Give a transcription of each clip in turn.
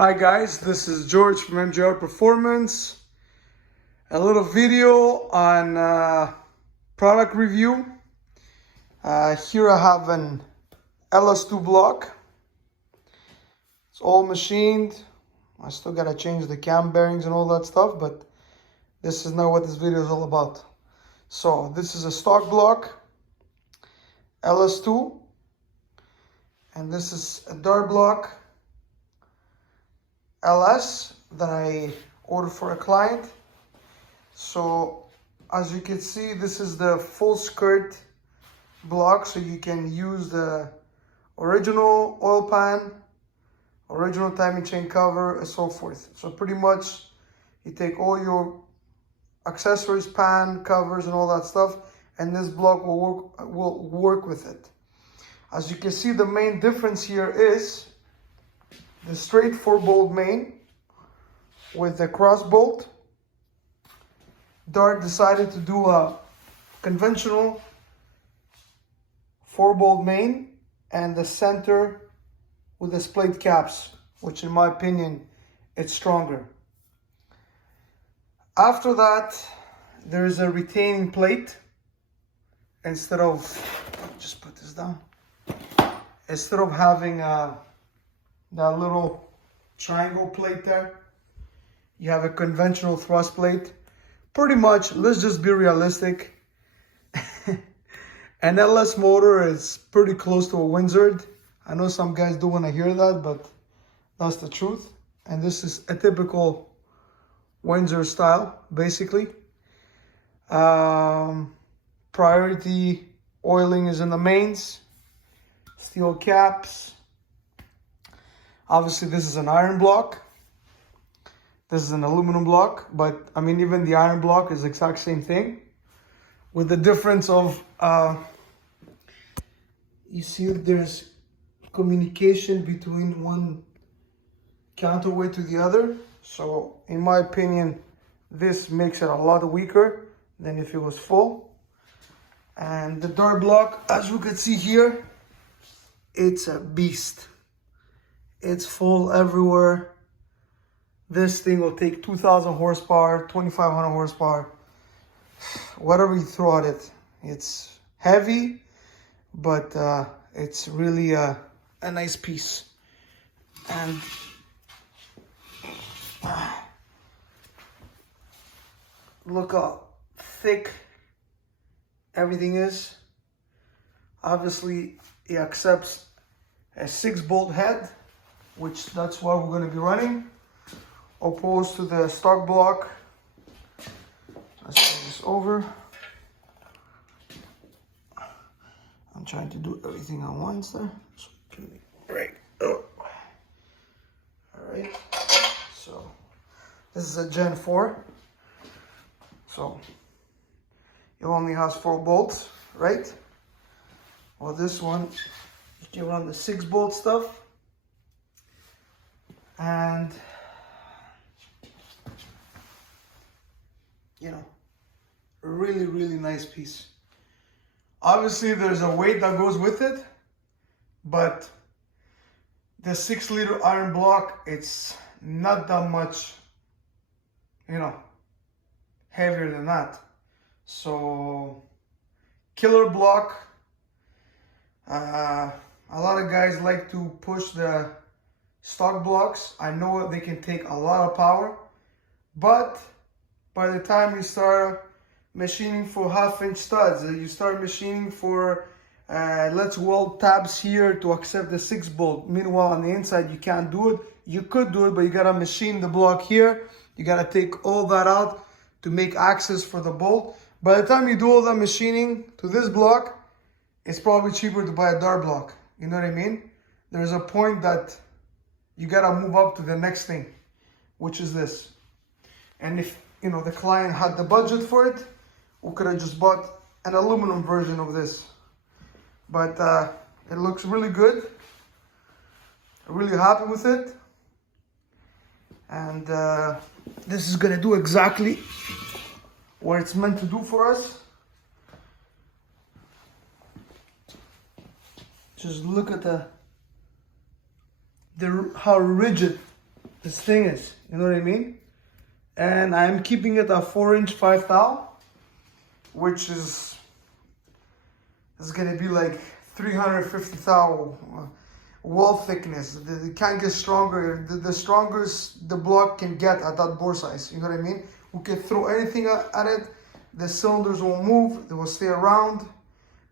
Hi guys, this is George from MJR Performance. A little video on product review. Here I have an LS2 block. It's all machined. I still gotta change the cam bearings and all that stuff, but this is not what this video is all about. So this is a stock block, LS2, and this is a dart block, LS, that I ordered for a client. So as you can see, this is the full skirt block, so you can use the original oil pan, original timing chain cover, and so forth. So pretty much you take all your accessories, pan, covers, and all that stuff, and this block will work with it. As you can see, the main difference here is the straight 4-bolt main with the cross bolt. Dart decided to do a conventional 4-bolt main and the center with the split caps, which in my opinion, it's stronger. After that, there is a retaining plate. Instead of, just put this down. Instead of having that little triangle plate there, you have a conventional thrust plate. Pretty much, let's just be realistic. An LS motor is pretty close to a Windsor. I know some guys don't want to hear that, but that's the truth. And this is a typical Windsor style, basically. Priority oiling is in the mains. Steel caps. Obviously, this is an iron block. This is an aluminum block, but I mean, even the iron block is the exact same thing, with the difference of, you see there's communication between one counterweight to the other. So in my opinion, this makes it a lot weaker than if it was full. And the dart block, as you can see here, it's a beast. It's full everywhere. This thing will take 2,000 horsepower, 2,500 horsepower, whatever you throw at it. It's heavy, but it's really a nice piece. And look how thick everything is. Obviously, it accepts a 6-bolt head, which that's what we're going to be running, opposed to the stock block. Let's turn this over. I'm trying to do everything at once there. So right. Oh. All right. So this is a Gen 4. So it only has 4 bolts, right? Well, this one, you can run the 6-bolt stuff. And you know, really, really nice piece. Obviously, there's a weight that goes with it, but the 6-liter iron block, it's not that much, you know, heavier than that. So, killer block. A lot of guys like to push the stock blocks. I know they can take a lot of power, but by the time you start machining for 1/2-inch studs, you start machining for let's weld tabs here to accept the 6-bolt. Meanwhile, on the inside, you can't do it. You could do it, but you gotta machine the block here. You gotta take all that out to make access for the bolt. By the time you do all that machining to this block, it's probably cheaper to buy a dart block. You know what I mean? There's a point that you gotta move up to the next thing, which is this. And if, you know, the client had the budget for it, we could have just bought an aluminum version of this. But it looks really good. I'm really happy with it. And this is gonna do exactly what it's meant to do for us. Just look at how rigid this thing is. You know what I mean? And I'm keeping it at 4-inch 5 thou, which is gonna be like 350 thou wall thickness. It can't get stronger. The strongest the block can get at that bore size. You know what I mean? We can throw anything at it. The cylinders won't move. They will stay around.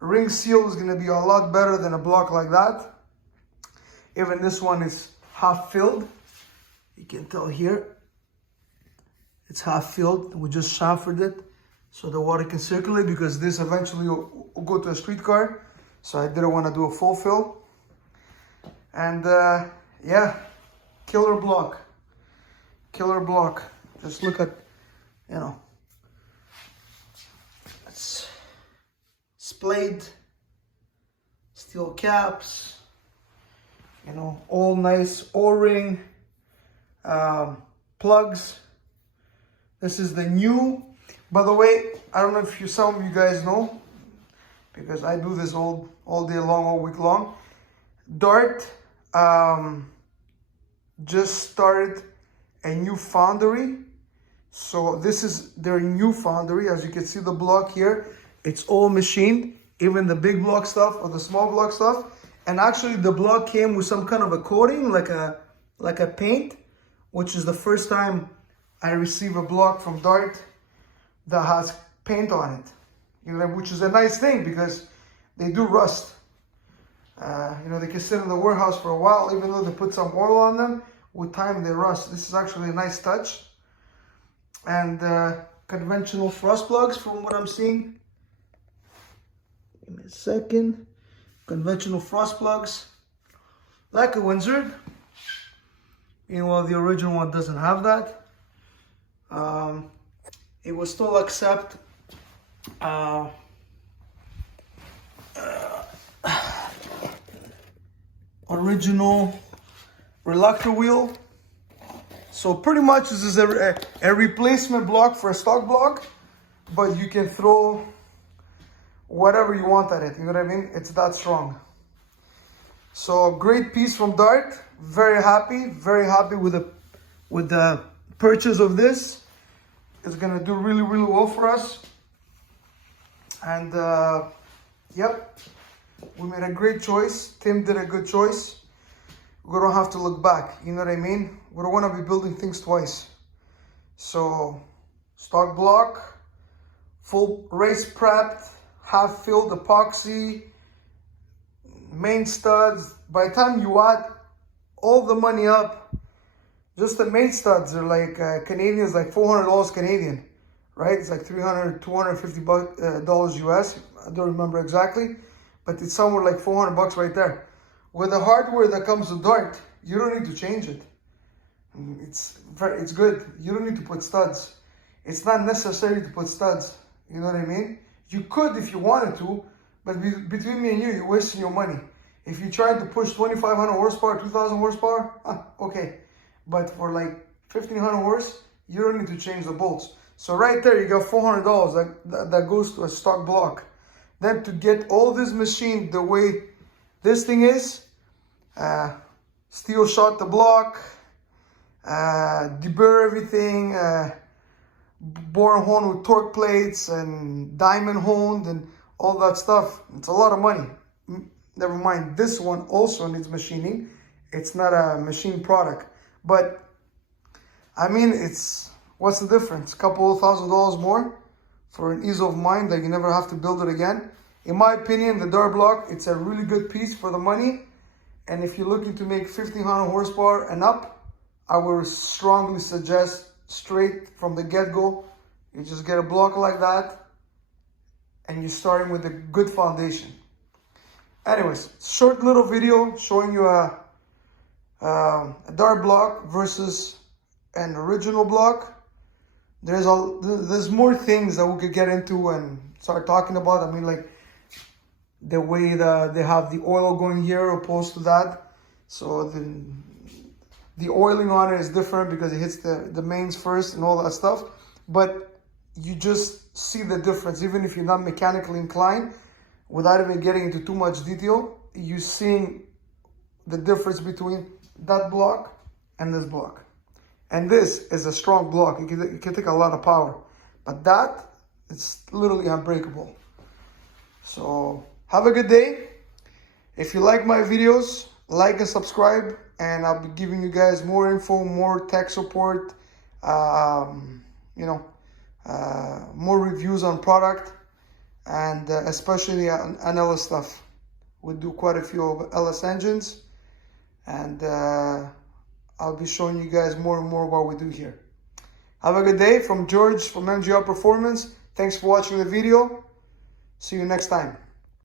Ring seal is gonna be a lot better than a block like that. Even this one is half filled. You can tell here. It's half filled. We just chamfered it so the water can circulate, because this eventually will go to a streetcar. So I didn't want to do a full fill. And yeah, killer block. Killer block. Just look at, you know, it's splayed, steel caps, you know, all nice O-ring, plugs. This is the new, by the way, I don't know if some of you guys know, because I do this all day long, all week long. Dart just started a new foundry. So this is their new foundry. As you can see the block here, it's all machined, even the big block stuff or the small block stuff. And actually the block came with some kind of a coating, like a paint, which is the first time I receive a block from Dart that has paint on it, you know, which is a nice thing because they do rust. You know, they can sit in the warehouse for a while, even though they put some oil on them. With time, they rust. This is actually a nice touch. And conventional frost plugs, from what I'm seeing. Give me a second. Conventional frost plugs, like a Windsor. Meanwhile, the original one doesn't have that. It will still accept original reluctor wheel. So pretty much this is a replacement block for a stock block, but you can throw whatever you want at it. You know what I mean? It's that strong. So great piece from Dart. Very happy with the purchase of this. It's gonna do really well for us. And yep, we made a great choice. Tim did a good choice. We don't have to look back, you know what I mean? We don't want to be building things twice. So stock block, full race prepped, half filled epoxy, main studs. By the time you add all the money up, just the main studs are like Canadian, is like $400 Canadian, right? It's like $250 US. I don't remember exactly, but it's somewhere like 400 bucks right there. With the hardware that comes with Dart, you don't need to change it. It's good. You don't need to put studs. It's not necessary to put studs. You know what I mean? You could if you wanted to, but between me and you, you're wasting your money. If you try to push 2,500 horsepower, 2,000 horsepower, okay. But for like 1,500 horse, you don't need to change the bolts. So right there, you got $400 that goes to a stock block. Then to get all this machine the way this thing is, steel shot the block, deburr everything, bore hone with torque plates and diamond honed and all that stuff. It's a lot of money. Never mind, this one also needs machining. It's not a machine product, but I mean, what's the difference? A couple of $1,000 more for an ease of mind that you never have to build it again. In my opinion, the Dart block, it's a really good piece for the money. And if you're looking to make 1,500 horsepower and up, I would strongly suggest straight from the get-go, you just get a block like that and you're starting with a good foundation. Anyways, short little video showing you a Dart block versus an original block. There's more things that we could get into and start talking about. I mean, like the way that they have the oil going here opposed to that. So the oiling on it is different because it hits the mains first and all that stuff. But you just see the difference. Even if you're not mechanically inclined, without even getting into too much detail, you're seeing the difference between that block and this block. And this is a strong block. It can take a lot of power. But that, it's literally unbreakable. So have a good day. If you like my videos, like and subscribe, and I'll be giving you guys more info, more tech support, more reviews on product, and especially on LS stuff. We do quite a few of LS engines, and I'll be showing you guys more and more what we do here. Have a good day from George from MGR Performance. Thanks for watching the video. See you next time.